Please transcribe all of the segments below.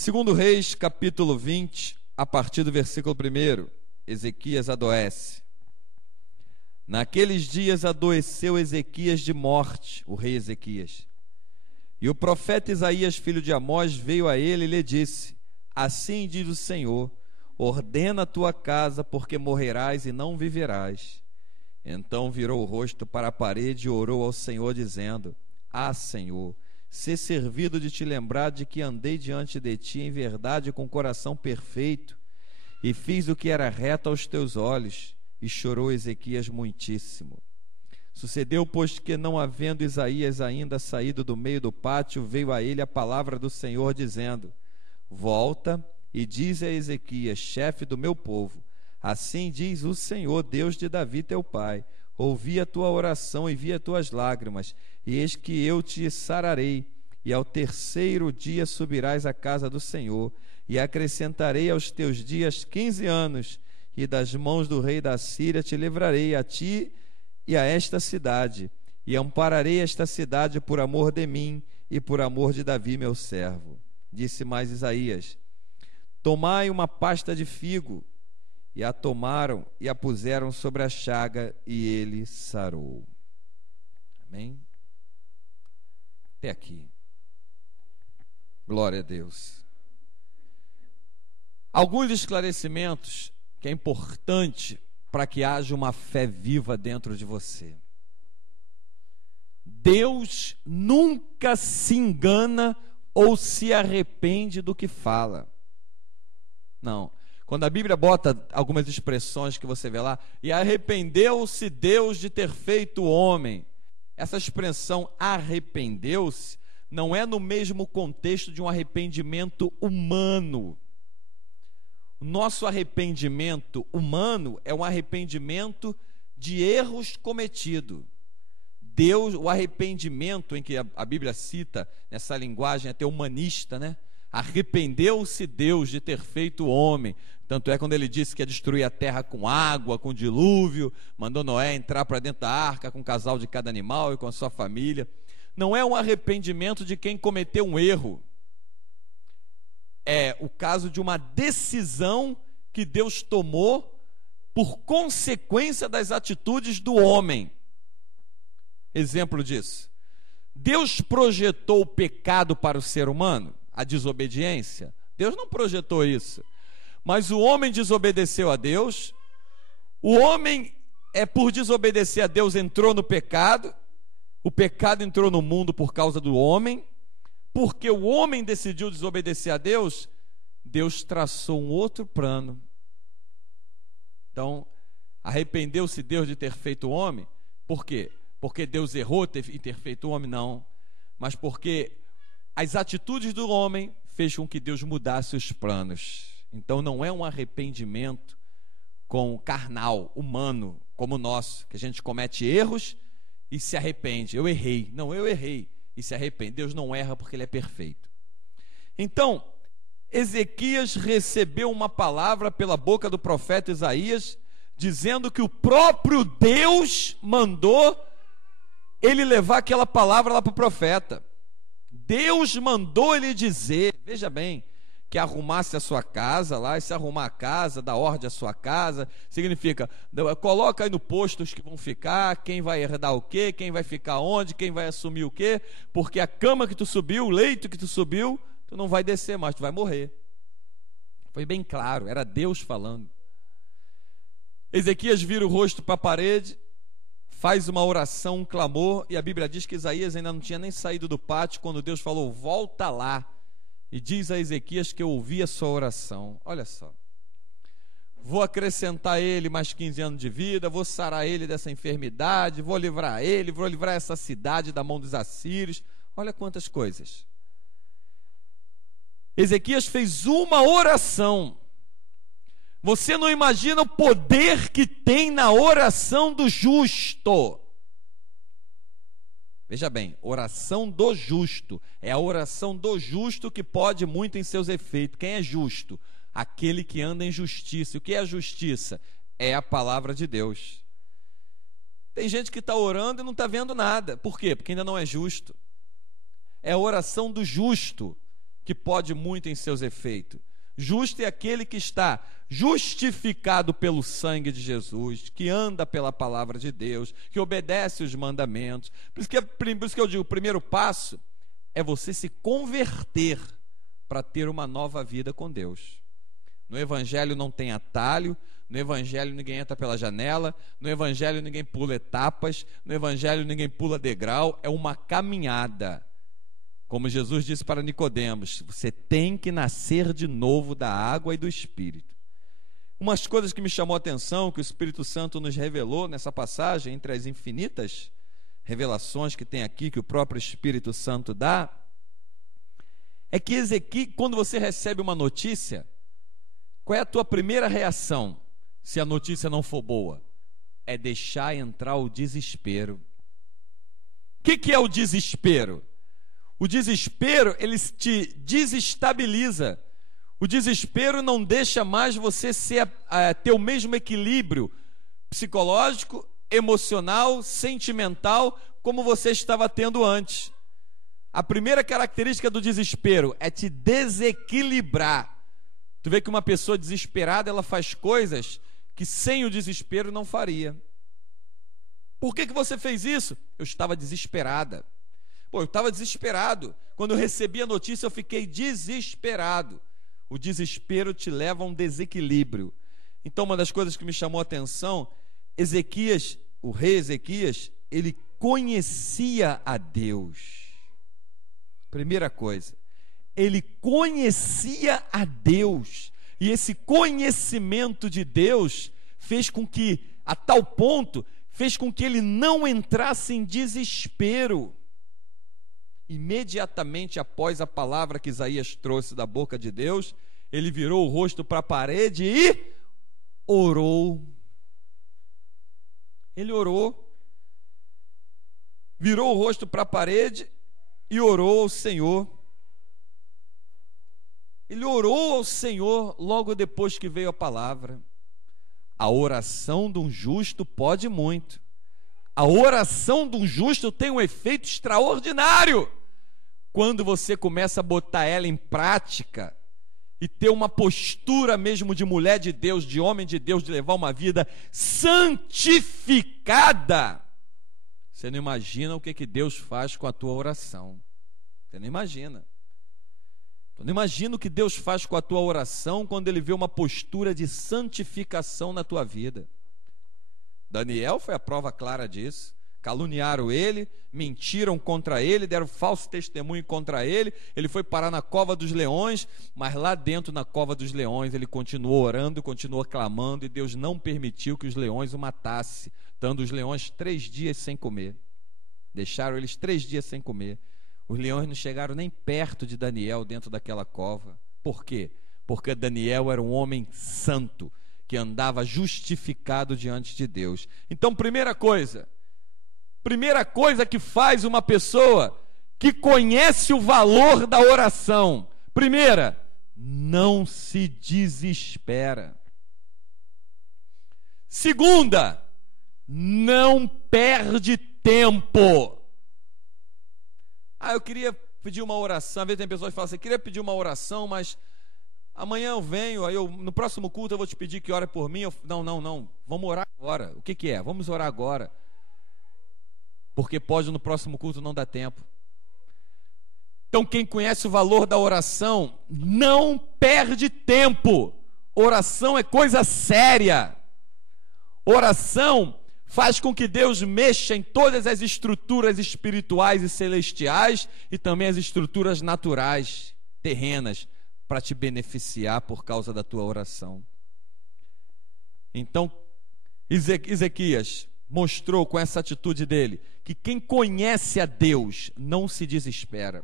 Segundo Reis, capítulo 20, a partir do versículo 1, Ezequias adoece. Naqueles dias adoeceu Ezequias de morte, o rei Ezequias. E o profeta Isaías, filho de Amós, veio a ele e lhe disse: assim diz o Senhor, ordena a tua casa, porque morrerás e não viverás. Então virou o rosto para a parede e orou ao Senhor, dizendo: ah, Senhor, ser servido de te lembrar de que andei diante de ti em verdade com coração perfeito, e fiz o que era reto aos teus olhos. E chorou Ezequias muitíssimo. Sucedeu, pois, que não havendo Isaías ainda saído do meio do pátio, veio a ele a palavra do Senhor, dizendo: volta e diz a Ezequias, chefe do meu povo: assim diz o Senhor, Deus de Davi teu pai, ouvi a tua oração e vi as tuas lágrimas, e eis que eu te sararei, e ao terceiro dia subirás à casa do Senhor, e acrescentarei aos teus dias 15 anos, e das mãos do rei da Síria te livrarei, a ti e a esta cidade, e ampararei esta cidade por amor de mim e por amor de Davi meu servo. Disse mais Isaías: tomai uma pasta de figo. E a tomaram e a puseram sobre a chaga, e ele sarou. Amém? Até aqui. Glória a Deus. Alguns esclarecimentos que é importante para que haja uma fé viva dentro de você. Deus nunca se engana ou se arrepende do que fala. Não. Quando a Bíblia bota algumas expressões que você vê lá, e arrependeu-se Deus de ter feito o homem. Essa expressão arrependeu-se não é no mesmo contexto de um arrependimento humano. O nosso arrependimento humano é um arrependimento de erros cometidos. Deus, o arrependimento em que a Bíblia cita, nessa linguagem até humanista, né? Arrependeu-se Deus de ter feito o homem. Tanto é quando ele disse que ia destruir a terra com água, com dilúvio, mandou Noé entrar para dentro da arca com um casal de cada animal e com a sua família. Não é um arrependimento de quem cometeu um erro. É o caso de uma decisão que Deus tomou por consequência das atitudes do homem. Exemplo disso: Deus projetou o pecado para o ser humano, a desobediência? Deus não projetou isso. Mas o homem desobedeceu a Deus. O homem, por desobedecer a Deus, entrou no pecado. O pecado entrou no mundo por causa do homem. Porque o homem decidiu desobedecer a Deus, Deus traçou um outro plano. Então, arrependeu-se Deus de ter feito o homem? Por quê? Porque Deus errou em ter feito o homem? Não. Mas porque as atitudes do homem fez com que Deus mudasse os planos. Então não é um arrependimento com carnal, humano, como o nosso, que a gente comete erros e se arrepende. Eu errei. Não, eu errei e se arrepende. Deus não erra porque Ele é perfeito. Então, Ezequias recebeu uma palavra pela boca do profeta Isaías, dizendo que o próprio Deus mandou ele levar aquela palavra lá para o profeta. Deus mandou ele dizer, veja bem, que arrumasse a sua casa lá, e se arrumar a casa, dá ordem à sua casa, significa, coloca aí no posto os que vão ficar, quem vai herdar o quê, quem vai ficar onde, quem vai assumir o quê, porque a cama que tu subiu, o leito que tu subiu, tu não vai descer mais, tu vai morrer. Foi bem claro, era Deus falando. Ezequias vira o rosto para a parede, faz uma oração, um clamor, e a Bíblia diz que Isaías ainda não tinha nem saído do pátio, quando Deus falou: volta lá, e diz a Ezequias que eu ouvi a sua oração. Olha só, vou acrescentar a ele mais 15 anos de vida, vou sarar ele dessa enfermidade, vou livrar ele, vou livrar essa cidade da mão dos assírios. Olha quantas coisas. Ezequias fez uma oração. Você não imagina o poder que tem na oração do justo. Veja bem, oração do justo. É a oração do justo que pode muito em seus efeitos. Quem é justo? Aquele que anda em justiça. O que é a justiça? É a palavra de Deus. Tem gente que está orando e não está vendo nada. Por quê? Porque ainda não é justo. É a oração do justo que pode muito em seus efeitos. Justo é aquele que está justificado pelo sangue de Jesus, que anda pela palavra de Deus, que obedece os mandamentos. Por isso que eu digo, o primeiro passo é você se converter para ter uma nova vida com Deus. No Evangelho não tem atalho, no Evangelho ninguém entra pela janela, no Evangelho ninguém pula etapas, no Evangelho ninguém pula degrau, é uma caminhada. Como Jesus disse para Nicodemos, você tem que nascer de novo da água e do Espírito. Umas coisas que me chamou a atenção, que o Espírito Santo nos revelou nessa passagem, entre as infinitas revelações que tem aqui, que o próprio Espírito Santo dá, é que Ezequiel, quando você recebe uma notícia, qual é a tua primeira reação, se a notícia não for boa? É deixar entrar o desespero. O que é o desespero? O desespero, ele te desestabiliza. O desespero não deixa mais você ter o mesmo equilíbrio psicológico, emocional, sentimental, como você estava tendo antes. A primeira característica do desespero é te desequilibrar. Tu vê que uma pessoa desesperada, ela faz coisas que sem o desespero não faria. Por que você fez isso? Eu estava desesperada. Eu estava desesperado. Quando eu recebi a notícia, eu fiquei desesperado. O desespero te leva a um desequilíbrio. Então, uma das coisas que me chamou a atenção, Ezequias, o rei Ezequias, ele conhecia a Deus. Primeira coisa, ele conhecia a Deus. E esse conhecimento de Deus fez com que, a tal ponto, fez com que ele não entrasse em desespero. Imediatamente após a palavra que Isaías trouxe da boca de Deus, ele virou o rosto para a parede e orou. Ele orou, virou o rosto para a parede e orou ao Senhor. Ele orou ao Senhor logo depois que veio a palavra. A oração de um justo pode muito. A oração de um justo tem um efeito extraordinário. Quando você começa a botar ela em prática e ter uma postura mesmo de mulher de Deus, de homem de Deus, de levar uma vida santificada, você não imagina o que Deus faz com a tua oração. Você não imagina. Tu não imagina o que Deus faz com a tua oração quando Ele vê uma postura de santificação na tua vida. Daniel foi a prova clara disso. Caluniaram ele, mentiram contra ele, deram falso testemunho contra ele. Ele foi parar na cova dos leões, mas lá dentro, na cova dos leões, ele continuou orando, continuou clamando, e Deus não permitiu que os leões o matassem, dando os leões 3 dias sem comer. Deixaram eles 3 dias sem comer. Os leões não chegaram nem perto de Daniel dentro daquela cova. Por quê? Porque Daniel era um homem santo, que andava justificado diante de Deus. Então, primeira coisa que faz uma pessoa que conhece o valor da oração, primeira, não se desespera. Segunda, não perde tempo. Eu queria pedir uma oração. Às vezes tem pessoas que falam assim, queria pedir uma oração, mas amanhã eu venho, no próximo culto eu vou te pedir que ore por mim. Não, vamos orar agora. O que é? Vamos orar agora. Porque pode no próximo culto não dar tempo. Então quem conhece o valor da oração não perde tempo. Oração é coisa séria. Oração faz com que Deus mexa em todas as estruturas espirituais e celestiais e também as estruturas naturais, terrenas, para te beneficiar por causa da tua oração. Então, Ezequias mostrou com essa atitude dele que quem conhece a Deus não se desespera.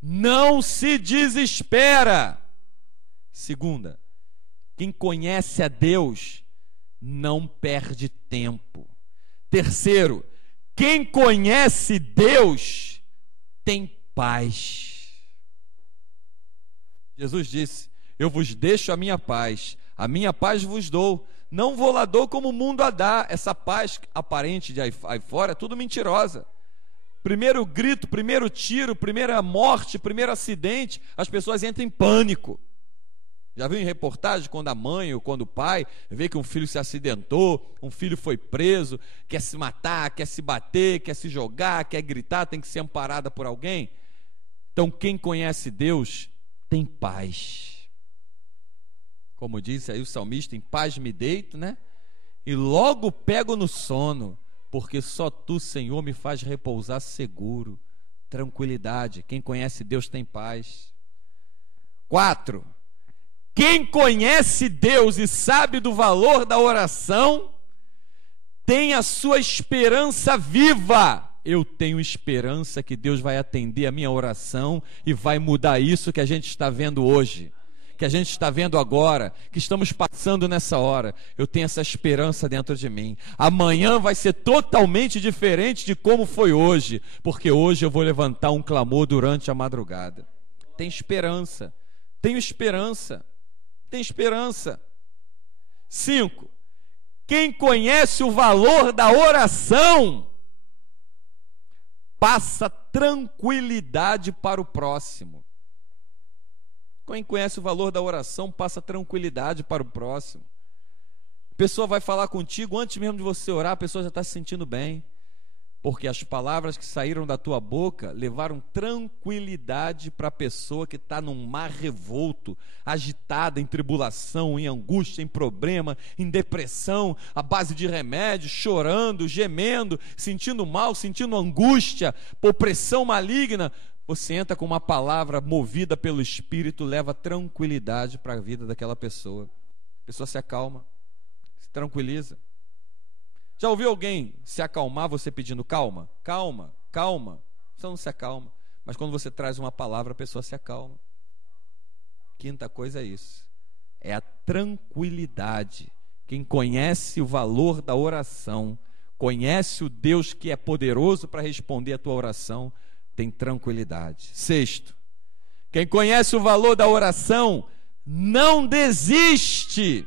Não se desespera. Segunda, quem conhece a Deus não perde tempo. Terceiro, quem conhece Deus tem paz. Jesus disse: eu vos deixo a minha paz vos dou. Não vou lá dou como o mundo a dá. Essa paz aparente de aí fora é tudo mentirosa. Primeiro grito, primeiro tiro, primeira morte, primeiro acidente, as pessoas entram em pânico. Já viu em reportagem quando a mãe ou quando o pai vê que um filho se acidentou, um filho foi preso, quer se matar, quer se bater, quer se jogar, quer gritar, tem que ser amparada por alguém? Então quem conhece Deus tem paz. Como disse aí o salmista, em paz me deito, né? E logo pego no sono, porque só tu, Senhor, me faz repousar seguro, tranquilidade. Quem conhece Deus tem paz. 4. Quem conhece Deus e sabe do valor da oração, tem a sua esperança viva. Eu tenho esperança que Deus vai atender a minha oração e vai mudar isso que a gente está vendo hoje, que a gente está vendo agora, que estamos passando nessa hora. Eu tenho essa esperança dentro de mim. Amanhã vai ser totalmente diferente de como foi hoje, porque hoje eu vou levantar um clamor durante a madrugada. Tem esperança, tenho esperança. Tem esperança. 5. Quem conhece o valor da oração passa tranquilidade para o próximo. Quem conhece o valor da oração passa tranquilidade para o próximo. A pessoa vai falar contigo, antes mesmo de você orar, a pessoa já está se sentindo bem, porque as palavras que saíram da tua boca levaram tranquilidade para a pessoa que está num mar revolto, agitada, em tribulação, em angústia, em problema, em depressão, à base de remédio, chorando, gemendo, sentindo mal, sentindo angústia, opressão maligna. Você entra com uma palavra movida pelo Espírito, leva tranquilidade para a vida daquela pessoa. A pessoa se acalma, se tranquiliza. Já ouviu alguém se acalmar você pedindo calma? Calma, calma. Você não se acalma. Mas quando você traz uma palavra, a pessoa se acalma. 5ª coisa é isso. É a tranquilidade. Quem conhece o valor da oração, conhece o Deus que é poderoso para responder a tua oração, tem tranquilidade. 6º. Quem conhece o valor da oração, não desiste.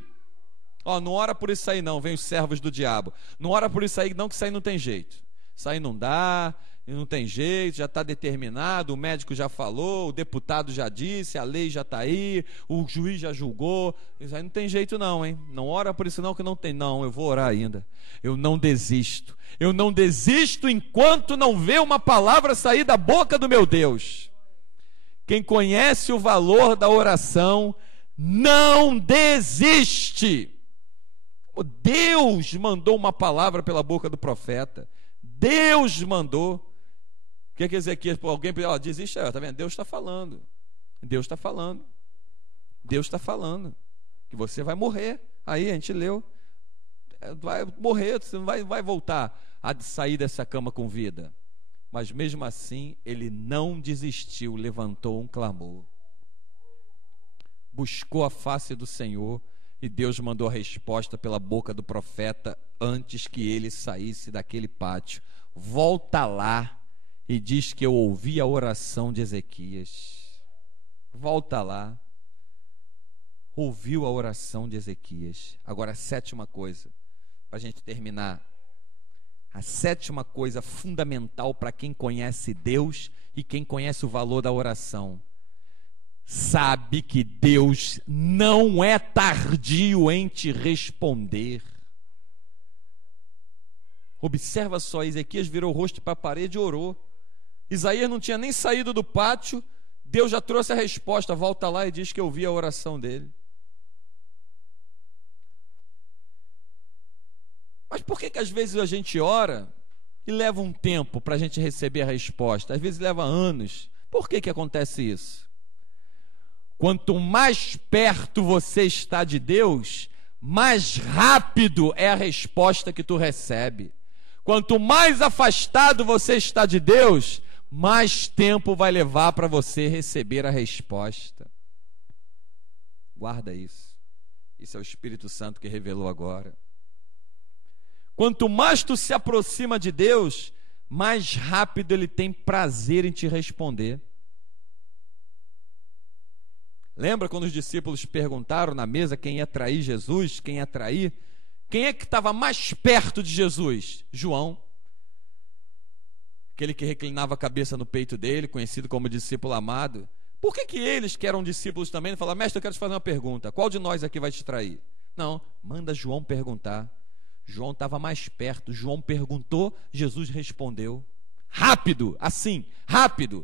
Não ora por isso aí não, vem os servos do diabo. Não ora por isso aí não, que isso aí não tem jeito. Isso aí não dá, não tem jeito, já está determinado, o médico já falou, o deputado já disse, a lei já está aí, o juiz já julgou. Isso aí não tem jeito não, hein? Não ora por isso não, que não tem. Não, eu vou orar ainda. Eu não desisto. Eu não desisto enquanto não vê uma palavra sair da boca do meu Deus. Quem conhece o valor da oração, não desiste. Deus mandou uma palavra pela boca do profeta. Deus mandou. O que quer dizer aqui? Alguém desiste, tá vendo? Deus está falando. Deus está falando. Deus está falando que você vai morrer. Aí a gente leu. Vai morrer, você não vai voltar a sair dessa cama com vida. Mas mesmo assim, ele não desistiu, levantou um clamor. Buscou a face do Senhor. E Deus mandou a resposta pela boca do profeta antes que ele saísse daquele pátio. Volta lá e diz que eu ouvi a oração de Ezequias. Volta lá. Ouviu a oração de Ezequias. Agora a 7ª coisa, para a gente terminar. A 7ª coisa fundamental para quem conhece Deus e quem conhece o valor da oração. Sabe que Deus não é tardio em te responder. Observa só, Ezequias virou o rosto para a parede e orou. Isaías não tinha nem saído do pátio, Deus já trouxe a resposta. Volta lá e diz que eu vi a oração dele. Mas por que às vezes a gente ora e leva um tempo para a gente receber a resposta? Às vezes leva anos. Por que acontece isso? Quanto mais perto você está de Deus, mais rápido é a resposta que tu recebe. Quanto mais afastado você está de Deus, mais tempo vai levar para você receber a resposta. Guarda isso. Isso é o Espírito Santo que revelou agora. Quanto mais tu se aproxima de Deus, mais rápido Ele tem prazer em te responder. Lembra quando os discípulos perguntaram na mesa quem ia trair Jesus, quem ia trair? Quem é que estava mais perto de Jesus? João. aquele que reclinava a cabeça no peito dele, conhecido como discípulo amado. Por que eles, que eram discípulos também, não falaram: mestre, eu quero te fazer uma pergunta, qual de nós aqui vai te trair? Não, manda João perguntar. João estava mais perto, João perguntou, Jesus respondeu. Rápido, assim, rápido.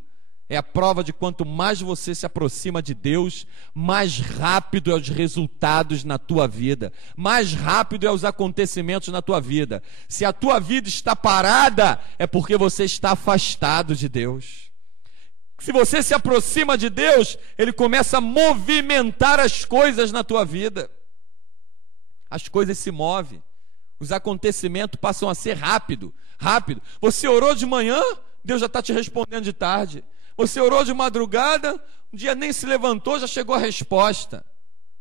É a prova de quanto mais você se aproxima de Deus, mais rápido é os resultados na tua vida, mais rápido é os acontecimentos na tua vida. Se a tua vida está parada, é porque você está afastado de Deus. Se você se aproxima de Deus, Ele começa a movimentar as coisas na tua vida. As coisas se movem, os acontecimentos passam a ser rápido. Você orou de manhã, Deus já está te respondendo de tarde. Você orou de madrugada, um dia nem se levantou, já chegou a resposta.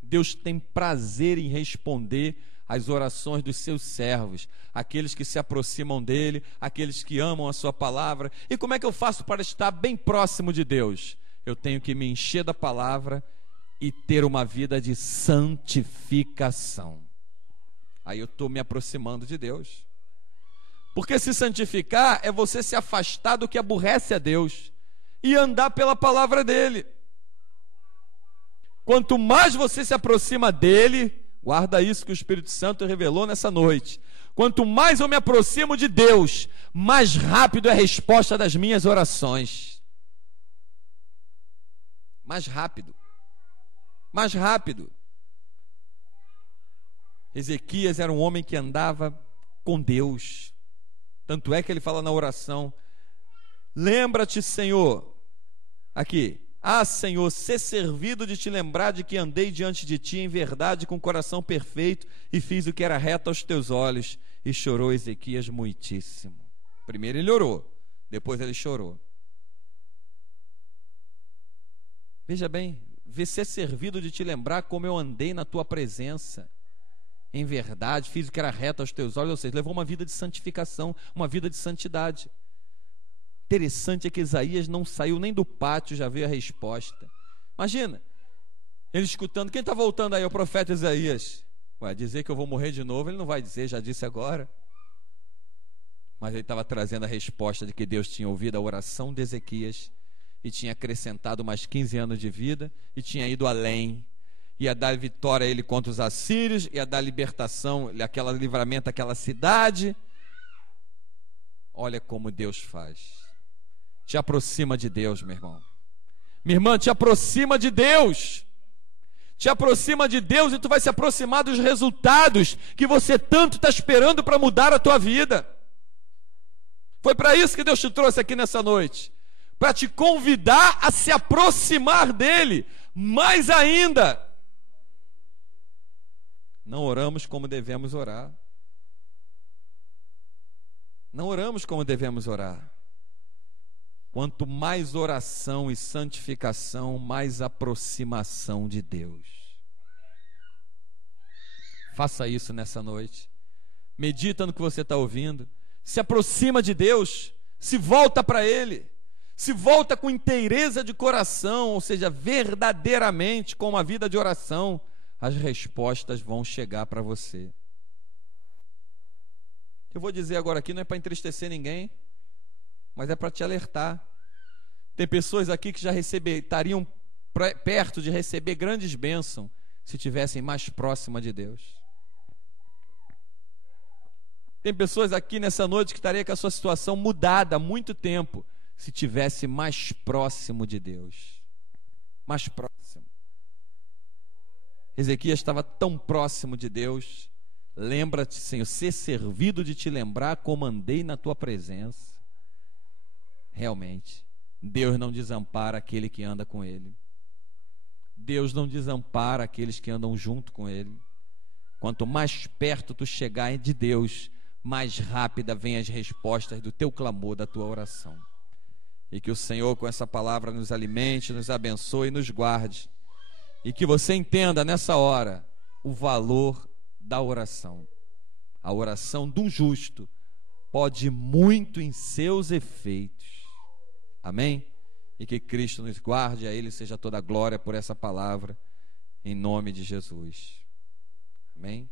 Deus tem prazer em responder as orações dos seus servos, aqueles que se aproximam dele, aqueles que amam a sua palavra. E como é que eu faço para estar bem próximo de Deus? Eu tenho que me encher da palavra e ter uma vida de santificação. Aí eu estou me aproximando de Deus. Porque se santificar é você se afastar do que aborrece a Deus e andar pela palavra dele. Quanto mais você se aproxima dele, guarda isso que o Espírito Santo revelou nessa noite. Quanto mais eu me aproximo de Deus, mais rápido é a resposta das minhas orações. Mais rápido. Mais rápido. Ezequias era um homem que andava com Deus. Tanto é que ele fala na oração: lembra-te, Senhor, aqui, Senhor, ser servido de te lembrar de que andei diante de ti em verdade, com coração perfeito, e fiz o que era reto aos teus olhos. E chorou Ezequias muitíssimo. Primeiro ele orou, depois ele chorou. Veja bem, ser servido de te lembrar como eu andei na tua presença, em verdade, fiz o que era reto aos teus olhos. Ou seja, levou uma vida de santificação, uma vida de santidade. Interessante é que Isaías não saiu nem do pátio, já veio a resposta. Imagina, ele escutando: quem está voltando aí? O profeta Isaías. Vai dizer que eu vou morrer de novo? Ele não vai dizer, já disse agora. Mas ele estava trazendo a resposta de que Deus tinha ouvido a oração de Ezequias e tinha acrescentado mais 15 anos de vida e tinha ido além. Ia dar vitória a ele contra os assírios, ia dar libertação, aquele livramento àquela cidade. Olha como Deus faz. Te aproxima de Deus, meu irmão. Minha irmã, te aproxima de Deus. Te aproxima de Deus e tu vai se aproximar dos resultados que você tanto está esperando para mudar a tua vida. Foi para isso que Deus te trouxe aqui nessa noite, para te convidar a se aproximar dele mais ainda. Não oramos como devemos orar. Não oramos como devemos orar. Quanto mais oração e santificação, mais aproximação de Deus. Faça isso nessa noite. Medita no que você está ouvindo. Se aproxima de Deus. Se volta para Ele. Se volta com inteireza de coração, ou seja, verdadeiramente com uma vida de oração. As respostas vão chegar para você. Eu vou dizer agora aqui, não é para entristecer ninguém, mas é para te alertar. Tem pessoas aqui que já estariam perto de receber grandes bênçãos se estivessem mais próximas de Deus. Tem pessoas aqui nessa noite que estariam com a sua situação mudada há muito tempo se estivesse mais próximo de Deus. Mais próximo. Ezequias estava tão próximo de Deus. Lembra-te, Senhor, ser servido de te lembrar como andei na tua presença. Realmente, Deus não desampara aquele que anda com Ele. Deus não desampara aqueles que andam junto com Ele. Quanto mais perto tu chegar de Deus, mais rápida vem as respostas do teu clamor, da tua oração. E que o Senhor com essa palavra nos alimente, nos abençoe e nos guarde. E que você entenda nessa hora o valor da oração. A oração do justo pode muito em seus efeitos. Amém? E que Cristo nos guarde, a Ele seja toda a glória por essa palavra, em nome de Jesus. Amém?